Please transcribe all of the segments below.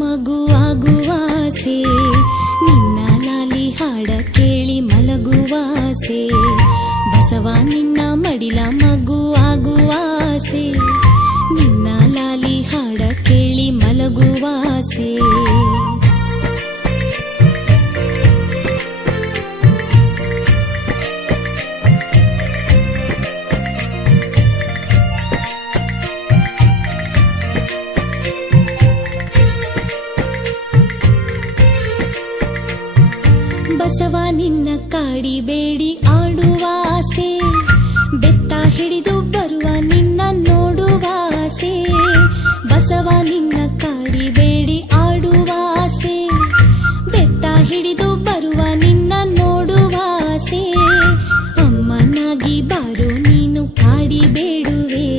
ಮಗುವಾಗುವಾಸೆ ನಿನ್ನ ನಾಲಿ ಹಾಡ ಕೇಳಿ ಮಲಗುವಾಸೆ ಬಸವ ನಿನ್ನ ಮಡಿಲ ಮಗು ಕಾಡಿಬೇಡಿ ಆಡುವ ಆಸೆ. ಬೆತ್ತ ಹಿಡಿದು ಬರುವ ನಿನ್ನ ನೋಡುವ ಆಸೆ. ಬಸವ ನಿನ್ನ ಕಾಡಿಬೇಡಿ ಆಡುವ ಆಸೆ. ಬೆತ್ತ ಹಿಡಿದು ಬರುವ ನಿನ್ನ ನೋಡುವ ಆಸೆ. ಅಮ್ಮನಾಗಿ ಬಾರು ನೀನು ಕಾಡಿಬೇಡುವೆ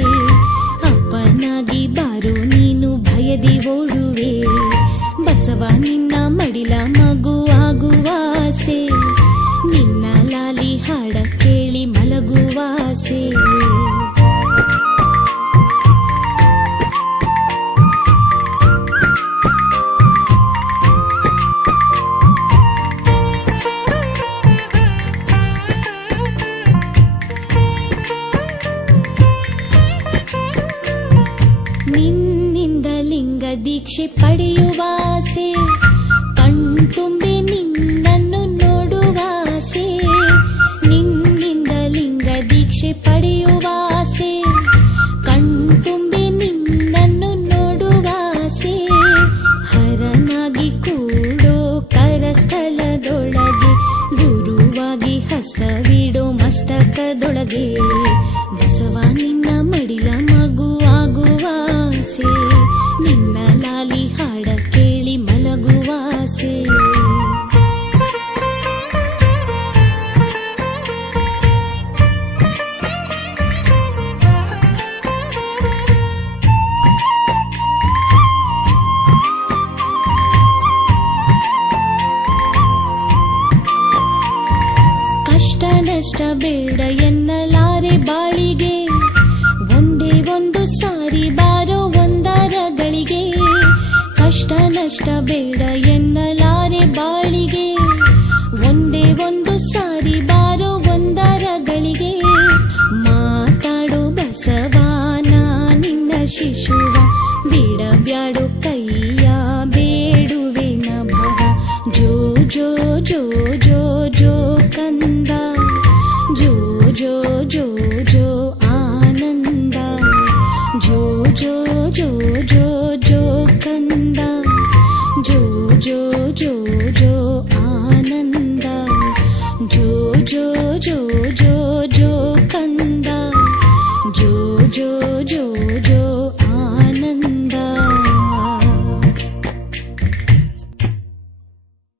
ಅಪ್ಪನಾಗಿ ಬಾರು ನೀನು ಭಯದಿ ಓಡುವೆ. ಬಸವ ನಿನ್ನ ಮಡಿಲ ದೀಕ್ಷೆ ಪಡೆಯುವ ಆಸೆ, ಕಣ್ತುಂಬಿ ನಿನ್ನನ್ನು ನೋಡುವ ಆಸೆ, ನಿನ್ನಿಂದ ಲಿಂಗ ದೀಕ್ಷೆ ಪಡೆಯುವ ಆಸೆ, ಕಣ್ತುಂಬಿ ನಿನ್ನನ್ನು ನೋಡುವ ಆಸೆ, ಹರನಾಗಿ ಕೂಡೋ ಕರಸ್ಥಲದೊಳಗೆ ಗುರುವಾಗಿ ಹಸ್ತವಿಡೋ ಮಸ್ತಕದೊಳಗೆ. ಬೇಡ ಎನ್ನಲಾರೆ ಬಾಳಿಗೆ. ಒಂದೇ ಒಂದು ಸಾರಿ ಬಾರೋ ಒಂದರಗಳಿಗೆ. ಕಷ್ಟ ನಷ್ಟ ಬೇಡ ಎನ್ನಲಾರೆ ಬಾಳಿಗೆ. ಒಂದೇ ಒಂದು ಸಾರಿ ಬಾರೋ ಮಾತಾಡು ಮಾತಾಡೋ ಬಸವಾನ ನಿನ್ನ ಶಿಶುವ. ಬೇಡ ಬ್ಯಾಡೋ ಕೈಯ ಬೇಡುವೆ ನಭವ. ಜೋ ಜೋ ಜೋ